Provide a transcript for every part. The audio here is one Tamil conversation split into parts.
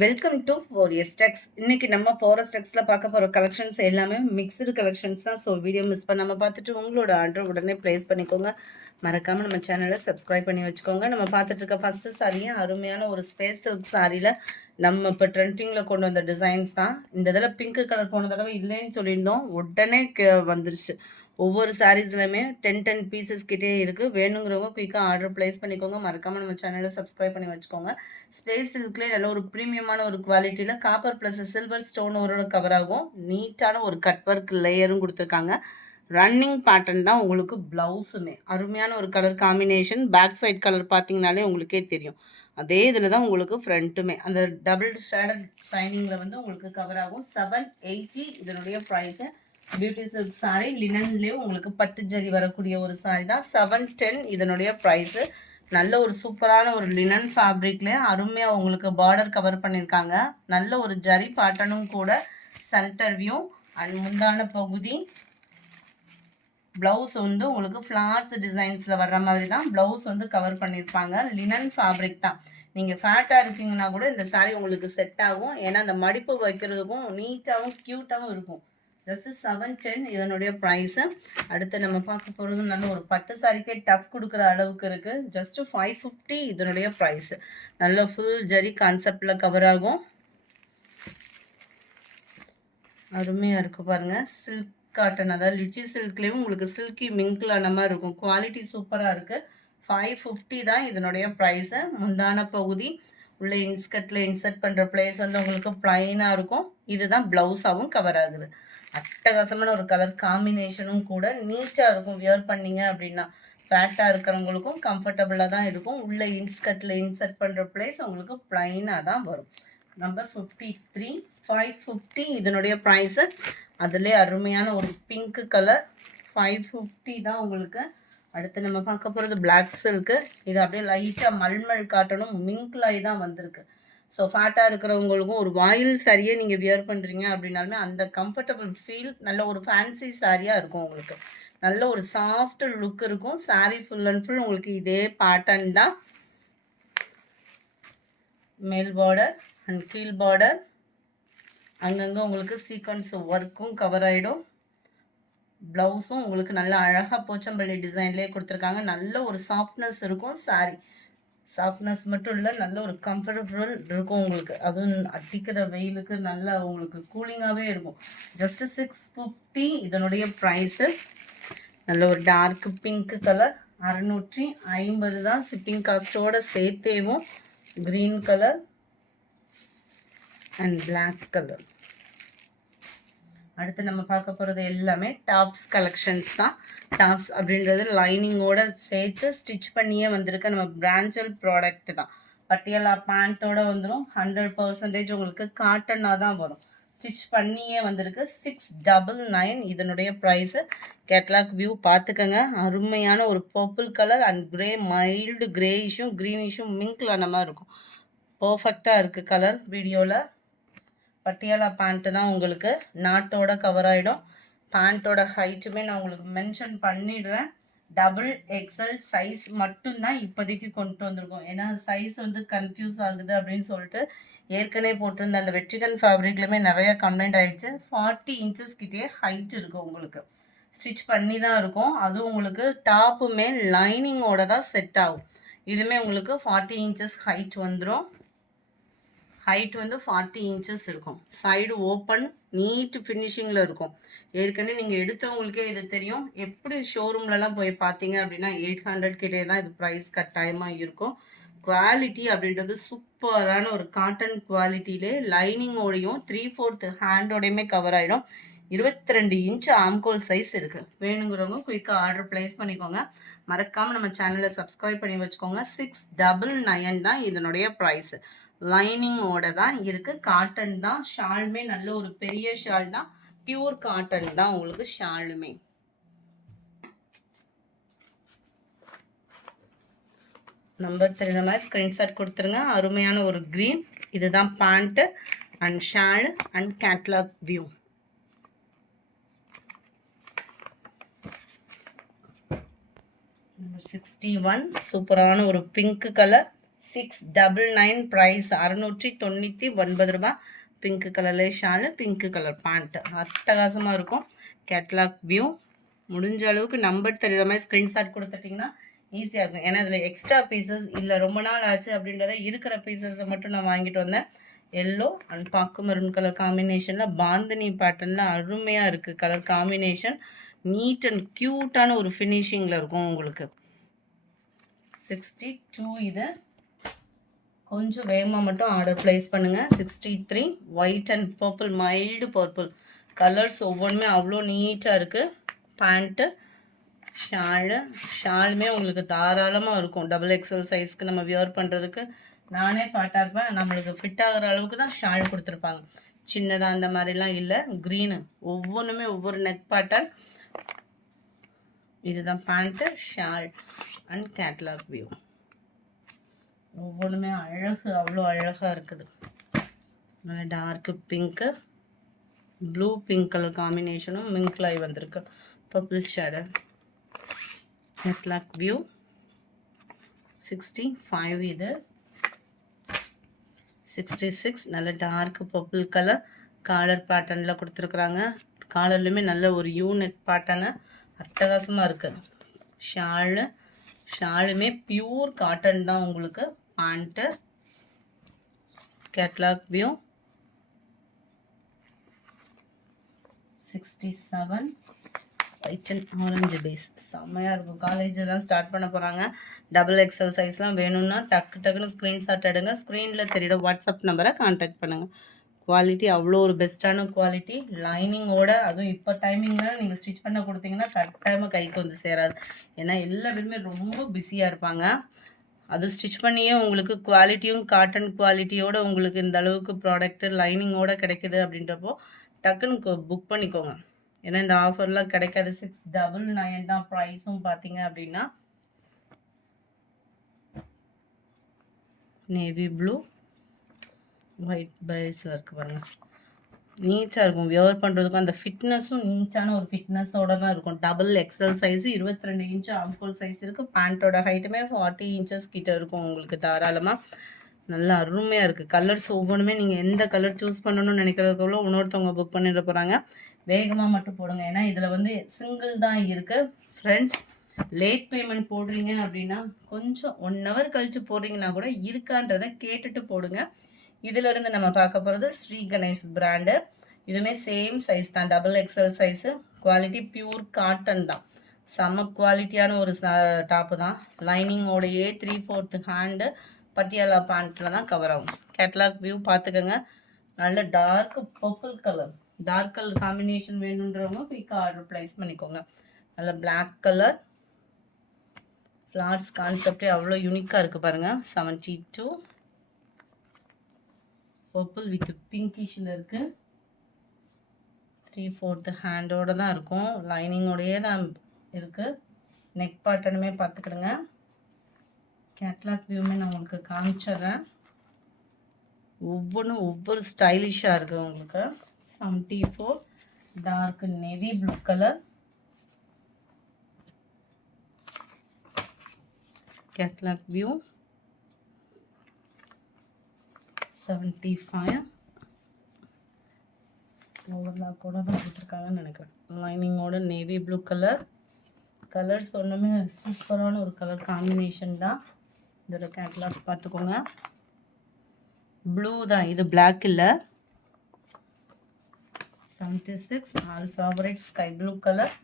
வெல்கம் டு ஃபோரியஸ் டெக்ஸ். இன்னைக்கு நம்ம ஃபாரஸ்ட் டெக்ஸ்ல பார்க்க போற கலெக்ஷன்ஸ் எல்லாமே மிக்சடு கலெக்ஷன்ஸ் தான். ஸோ வீடியோ மிஸ் பண்ணாம பார்த்துட்டு உங்களோட ஆர்டர் உடனே பிளேஸ் பண்ணிக்கோங்க. மறக்காம நம்ம சேனலை சப்ஸ்கிரைப் பண்ணி வச்சுக்கோங்க. நம்ம பார்த்துட்டு இருக்க ஃபர்ஸ்ட் சாரியே அருமையான ஒரு ஸ்பேஸ் சில்க் சாரியில நம்ம இப்போ ட்ரெண்டிங்கில் கொண்டு வந்த டிசைன்ஸ் தான். இந்த இதில் பிங்க் கலர் போன தடவை இல்லைன்னு சொல்லியிருந்தோம், உடனே வந்துருச்சு. ஒவ்வொரு சாரீஸ்லையுமே 10 பீசஸ் கிட்டே இருக்குது. வேணுங்கிறவங்க குயிக்காக ஆர்டர் ப்ளேஸ் பண்ணிக்கோங்க. மறக்காமல் நம்ம சேனலை சப்ஸ்கிரைப் பண்ணி வச்சுக்கோங்க. ஸ்பேஸ் சில்க்லேயே நல்ல ஒரு ப்ரீமியமான ஒரு குவாலிட்டியில் காப்பர் ப்ளஸ் சில்வர் ஸ்டோன் ஒரு கவர் ஆகும். நீட்டான ஒரு கட் ஒர்க் லேயரும் கொடுத்துருக்காங்க. ரன்னிங் பேட்டர்ன் தான் உங்களுக்கு ப்ளவுஸுமே. அருமையான ஒரு colour combination. Back side colour பார்த்தீங்கனாலே உங்களுக்கே தெரியும். அதே இதில் தான் உங்களுக்கு ஃப்ரண்ட்டுமே அந்த டபுள் ஷேடட் சைனிங்கில் வந்து உங்களுக்கு கவர் ஆகும். 780 இதனுடைய ப்ரைஸு. பியூட்டி சில்க் சாரி லினன்லேயே உங்களுக்கு பட்டு ஜரி வரக்கூடிய ஒரு சாரி தான். 710 இதனுடைய ப்ரைஸு. நல்ல ஒரு சூப்பரான ஒரு லினன் ஃபேப்ரிக்லேயே அருமையாக உங்களுக்கு பார்டர் கவர் பண்ணியிருக்காங்க. நல்ல ஒரு ஜரி பேட்டர்னும் கூட. சென்டர் வியூ அண்ட் முந்தான பகுதி. ப்ளவுஸ் வந்து உங்களுக்கு ஃப்ளார்ஸ் டிசைன்ஸில் வர்ற மாதிரி தான் ப்ளவுஸ் வந்து கவர் பண்ணியிருப்பாங்க. லினன் ஃபேப்ரிக் தான். நீங்கள் ஃபேட்டாக இருக்கீங்கன்னா கூட இந்த சாரீ உங்களுக்கு செட் ஆகும். ஏன்னா அந்த மடிப்பு வைக்கிறதுக்கும் நீட்டாகவும் க்யூட்டாகவும் இருக்கும். ஜஸ்ட் 710 இதனுடைய ப்ரைஸு. அடுத்து நம்ம பார்க்க போகிறது நல்ல ஒரு பட்டு சாரிக்கே டஃப் கொடுக்குற அளவுக்கு இருக்குது. ஜஸ்ட் 550 இதனுடைய ப்ரைஸு. நல்ல ஃபுல் ஜரி கான்செப்டில் கவர் ஆகும். அருமையாக இருக்குது பாருங்கள். சில்க் காட்டன், அதாவது லிச்சி சில்க்லேயும் உங்களுக்கு சில்கி மிங்கிளான மாதிரி இருக்கும். குவாலிட்டி சூப்பராக இருக்குது. 550 தான் இதனுடைய ப்ரைஸு. முந்தான பகுதி உள்ள இன்ஸ்கர்ட்டில் இன்சர்ட் பண்ணுற பிளேஸ் வந்து உங்களுக்கு ப்ளைனாக இருக்கும். இதுதான் ப்ளவுஸாகவும் கவர் ஆகுது. அட்டகாசமான ஒரு கலர் காம்பினேஷனும் கூட. நீட்டாக இருக்கும் வியர் பண்ணிங்க அப்படின்னா. ஃபேட்டாக இருக்கிறவங்களுக்கும் கம்ஃபர்டபுளாக தான் இருக்கும். உள்ள இன்ஸ்கர்ட்டில் இன்சர்ட் பண்ணுற பிளேஸ் உங்களுக்கு ப்ளைனாக தான் வரும். நம்பர் 53 550 இதனுடைய ப்ரைஸு. அதிலே அருமையான ஒரு பிங்க் கலர் 550 தான் உங்களுக்கு. அடுத்து நம்ம பார்க்க போகிறது பிளாக் சில்க்கு. இது அப்படியே லைட்டாக மல்மல் காட்டணும் மிங்க்லாய் தான் வந்திருக்கு. ஸோ ஃபேட்டாக இருக்கிறவங்களுக்கும் ஒரு வாயில் சாரியே நீங்கள் வியர் பண்ணுறீங்க அப்படின்னாலுமே அந்த கம்ஃபர்டபுள் ஃபீல் நல்ல ஒரு ஃபேன்சி சாரியாக இருக்கும் உங்களுக்கு. நல்ல ஒரு சாஃப்ட் லுக் இருக்கும். சாரீ ஃபுல் அண்ட் ஃபுல் உங்களுக்கு இதே பேட்டர்ன் தான். மேல் பார்டர் அண்ட் கீழ் பார்டர் அங்கங்கே உங்களுக்கு சீக்வன்ஸ் ஒர்க்கும் கவர் ஆகிடும். ப்ளவுஸும் உங்களுக்கு நல்ல அழகாக போச்சம்பள்ளி டிசைன்லேயே கொடுத்துருக்காங்க. நல்ல ஒரு சாஃப்ட்னஸ் இருக்கும். சாரி சாஃப்ட்னஸ் மட்டும் இல்லை, நல்ல ஒரு கம்ஃபர்டபுள் இருக்கும் உங்களுக்கு. அதுவும் அடிக்கிற வெயிலுக்கு நல்லா உங்களுக்கு கூலிங்காகவே இருக்கும். ஜஸ்ட்டு 650 இதனுடைய ப்ரைஸு. நல்ல ஒரு டார்க் பிங்க் கலர் 650 தான் ஷிப்பிங் காஸ்ட்டோடு சேர்த்தேவும். Green colour and black colour. அடுத்து நம்ம பார்க்க போகிறது எல்லாமே டாப்ஸ் கலெக்ஷன்ஸ் தான். டாப்ஸ் அப்படின்றது லைனிங்கோட சேர்த்து ஸ்டிச் பண்ணியே வந்திருக்க நம்ம பிராஞ்சல் ப்ராடக்ட் தான். பட்டியாலா பேண்ட்டோட வந்துடும். 100% உங்களுக்கு காட்டனாக தான் வரும். ஸ்டிச் பண்ணியே வந்திருக்கு. 699 இதனுடைய ப்ரைஸு. கேட்லாக் வியூ பார்த்துக்கங்க. அருமையான ஒரு purple colour and grey, mild கிரேயிஷும் க்ரீனிஷும் மிங்க்லான மாதிரி இருக்கும். பர்ஃபெக்டாக இருக்குது கலர். வீடியோவில் பட்டியாலா பேண்ட்டு தான் உங்களுக்கு நாட்டோட கவர் ஆகிடும். பேண்ட்டோட ஹைட்டுமே நான் உங்களுக்கு மென்ஷன் பண்ணிடுறேன். டபுள் எக்ஸல் சைஸ் மட்டும்தான் இப்போதைக்கு கொண்டு வந்திருக்கோம். ஏன்னா சைஸ் வந்து கன்ஃபியூஸ் ஆகுது அப்படின்னு சொல்லிட்டு ஏற்கனவே போட்டிருந்த அந்த வெற்றிகன் ஃபேப்ரிக்லையுமே நிறைய கம்ப்ளைண்ட் ஆகிடுச்சு. 40 இன்ச்சஸ் கிட்டே ஹைட் இருக்குது உங்களுக்கு. ஸ்டிச் பண்ணி தான் இருக்கும். அதுவும் உங்களுக்கு டாப்புமே லைனிங்கோட தான் செட் ஆகும். இதுவுமே உங்களுக்கு 40 இன்ச்சஸ் ஹைட் வந்துடும். ஹைட் வந்து 40 இன்ச்சஸ் இருக்கும். சைடு ஓப்பன் நீட் ஃபினிஷிங்கில் இருக்கும். ஏற்கனவே நீங்கள் எடுத்தவங்களுக்கே இது தெரியும். எப்படி ஷோரூம்லலாம் போய் பார்த்தீங்க அப்படின்னா 800 கிட்டே தான் இது ப்ரைஸ் கட்டாயமாக இருக்கும். குவாலிட்டி அப்படின்றது சூப்பரான ஒரு காட்டன் குவாலிட்டியிலே லைனிங்கோடையும் 3/4 ஹேண்டோடையுமே கவர் ஆகிடும். 22 இன்ச் ஆம்கோல் சைஸ் இருக்குது. வேணுங்கிறவங்க குயிக்காக ஆர்டர் ப்ளேஸ் பண்ணிக்கோங்க. மறக்காமல் நம்ம சேனலை சப்ஸ்கிரைப் பண்ணி வச்சுக்கோங்க. 699 தான் இதனுடைய ப்ரைஸு. லைனிங்கோட தான் இருக்குது. காட்டன் தான். ஷாலுமே நல்ல ஒரு பெரிய ஷால் தான். பியூர் காட்டன் தான் உங்களுக்கு ஷாலுமே. நம்பர் தெரிஞ்ச மாதிரி ஸ்க்ரீன்ஷாட் கொடுத்துருங்க. அருமையான ஒரு க்ரீன். இதுதான் pant and shawl and catalogue view. Number 61 சூப்பரான ஒரு பிங்க் கலர் 699 ப்ரைஸ் 699 ரூபா. பிங்க் கலரில் ஷாலு, பிங்க் கலர் பேண்ட்டு அட்டகாசமாக இருக்கும். கேட்லாக் வியூ முடிஞ்ச அளவுக்கு நம்பர் தெரிகிற மாதிரி ஸ்க்ரீன்ஷாட் கொடுத்துட்டிங்கன்னா ஈஸியாக இருக்கும். ஏன்னா இதில் எக்ஸ்ட்ரா பீசஸ் இல்லை, ரொம்ப நாள் ஆச்சு அப்படின்றத இருக்கிற பீசஸை மட்டும் நான் வாங்கிட்டு வந்தேன். எல்லோ அண்ட் பாக்கு மெரூன் கலர் காம்பினேஷனில் பாந்தினி பேட்டர்னில் அருமையாக இருக்குது கலர் காம்பினேஷன். நீட் அண்ட் க்யூட்டான ஒரு ஃபினிஷிங்கில் இருக்கும் உங்களுக்கு. 62 இது. கொஞ்சம் வேகமாக மட்டும் ஆர்டர் ப்ளேஸ் பண்ணுங்கள். 63 white and purple, mild purple colours ஒவ்வொன்றுமே அவ்வளோ நீட்டாக இருக்குது. பேண்ட்டு ஷாலுமே உங்களுக்கு தாராளமாக இருக்கும். டபுள் எக்ஸல் சைஸ்க்கு நம்ம வியர் பண்ணுறதுக்கு நானே ஃபாட்டாக இருப்பேன். நம்மளுக்கு ஃபிட் ஆகிற அளவுக்கு தான் ஷால் கொடுத்துருப்பாங்க. சின்னதாக அந்த மாதிரிலாம் இல்லை. க்ரீனு ஒவ்வொன்றுமே ஒவ்வொரு நெக் பேட்டர்ன். இதுதான் pant, shawl and catalogue view. ஒவ்வொன்றுமே அழகு, அவ்வளோ அழகாக இருக்குது. நல்லா dark pink, blue pink colour காம்பினேஷனும் மிங்க்லாய் வந்திருக்கு. Purple shader. கேட்லாக் வியூ 65 இது. 66 நல்ல டார்க் பர்பிள் கலர் காலர் பேட்டர்னில் கொடுத்துருக்குறாங்க. காலர்லையுமே நல்ல ஒரு யூனிக் பேட்டர்னு அட்டகாசமாக இருக்குது. ஷாலுமே பியூர் காட்டன் தான் உங்களுக்கு. Pant catalogue view 67 white and orange base செம்மையாக இருக்கும். காலேஜெல்லாம் ஸ்டார்ட் பண்ண போகிறாங்க. டபுள் எக்ஸல் சைஸ்லாம் வேணும்னா டக்குன்னு ஸ்க்ரீன்ஷாட் எடுங்க. ஸ்க்ரீனில் தெரியுற வாட்ஸ்அப் நம்பரை கான்டாக்ட் பண்ணுங்கள். குவாலிட்டி அவ்வளோ ஒரு பெஸ்ட்டான குவாலிட்டி. லைனிங்கோட, அதுவும் இப்போ டைமிங்கில் நீங்கள் ஸ்டிச் பண்ண கொடுத்தீங்கன்னா கரெக்டாக கைக்கு வந்து சேராது. ஏன்னா எல்லா பேருமே ரொம்ப பிஸியாக இருப்பாங்க. அது ஸ்டிச் பண்ணியே உங்களுக்கு குவாலிட்டியும் காட்டன் குவாலிட்டியோடு உங்களுக்கு இந்த அளவுக்கு ப்ராடக்ட்டு லைனிங்கோடு கிடைக்குது அப்படின்றப்போ டக்குன்னு புக் பண்ணிக்கோங்க. ஏன்னா இந்த ஆஃபர்லாம் கிடைக்காது. 699 தான் ப்ரைஸும் பார்த்தீங்க அப்படின்னா. நேவி ப்ளூ ஒயிட் பேஸில் இருக்குது பாருங்கள். நீட்டாக இருக்கும். வியர் பண்ணுறதுக்கும் அந்த ஃபிட்னஸும் நீட்டான ஒரு ஃபிட்னஸோடு தான் இருக்கும். டபுள் எக்ஸல் சைஸு 22 இன்ச்சு ஆம்கோல் சைஸ் இருக்குது. பேண்ட்டோட ஹைட்டுமே 40 இன்ச்சஸ் கிட்ட இருக்கும் உங்களுக்கு தாராளமாக. நல்லா அருமையாக இருக்குது. கலர்ஸ் ஒவ்வொன்றுமே நீங்கள் எந்த கலர் சூஸ் பண்ணணும்னு நினைக்கிறதுக்குள்ள இன்னொருத்தவங்க புக் பண்ணிட போகிறாங்க. வேகமாக மட்டும் போடுங்க. ஏன்னா இதில் வந்து சிங்கிள் தான் இருக்குது ஃப்ரெண்ட்ஸ். லேட் பேமெண்ட் போடுறீங்க அப்படின்னா கொஞ்சம் 1 hour கழித்து போடுறீங்கன்னா கூட இருக்கான்றதை கேட்டுட்டு போடுங்க. இதிலிருந்து நம்ம பார்க்க போகிறது ஸ்ரீ கணேஷ் பிராண்டு. இதுவுமே சேம் சைஸ் தான், double XL size. Quality pure cotton தான். செம்ம குவாலிட்டியான ஒரு டாப்பு தான். லைனிங்கோடையே 3/4 ஹேண்டு பட்டியாலா பேண்ட்டில் தான் கவர் ஆகும். கேட்லாக் வியூ பார்த்துக்கோங்க. நல்ல dark purple colour, dark colour combination வேணுன்றவங்க குயிக்காக ஆர்டர் ப்ளேஸ் பண்ணிக்கோங்க. நல்ல பிளாக் கலர் ஃப்ளார்ஸ் கான்செப்டே அவ்வளோ யூனிக்காக இருக்குது பாருங்கள். 72 பர்பிள் வித் பிங்கிஷில் இருக்குது. 3/4 ஹேண்டோடு தான் இருக்கும். லைனிங்கோடையே தான் இருக்குது. நெக் பேட்டர்னுமே பார்த்துக்கிடுங்க. கேட்லாக் வியூமே நான் உங்களுக்கு காமிச்சிட்றேன். ஒவ்வொன்றும் ஒவ்வொரு ஸ்டைலிஷாக இருக்குது உங்களுக்கு. 74 dark navy blue colour. Catalogue view 75 overlock கூட தான் கொடுத்துருக்காங்கன்னு நினைக்கிறேன். லைனிங்கோட நேவி ப்ளூ கலர். கலர்ஸ் ஒன்றுமே சூப்பரான ஒரு கலர் காம்பினேஷன் தான். இதோட கேட்லாக் பார்த்துக்கோங்க. ப்ளூ தான் இது, பிளாக் இல்லை. 76 all favourite sky blue colour.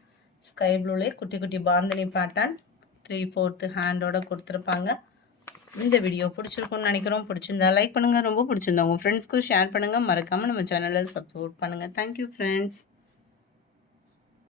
Sky ப்ளூலே குட்டி குட்டி பாந்தினி பேட்டர்ன் 3/4 ஹேண்டோட கொடுத்துருப்பாங்க. இந்த வீடியோ பிடிச்சிருக்குன்னு நினைக்கிறோம். பிடிச்சிருந்தா லைக் பண்ணுங்கள். ரொம்ப பிடிச்சிருந்தா உங்கள் ஃப்ரெண்ட்ஸ்க்கும் ஷேர் பண்ணுங்கள். மறக்காமல் நம்ம சேனலை சப்போர்ட் பண்ணுங்கள். Thank you friends.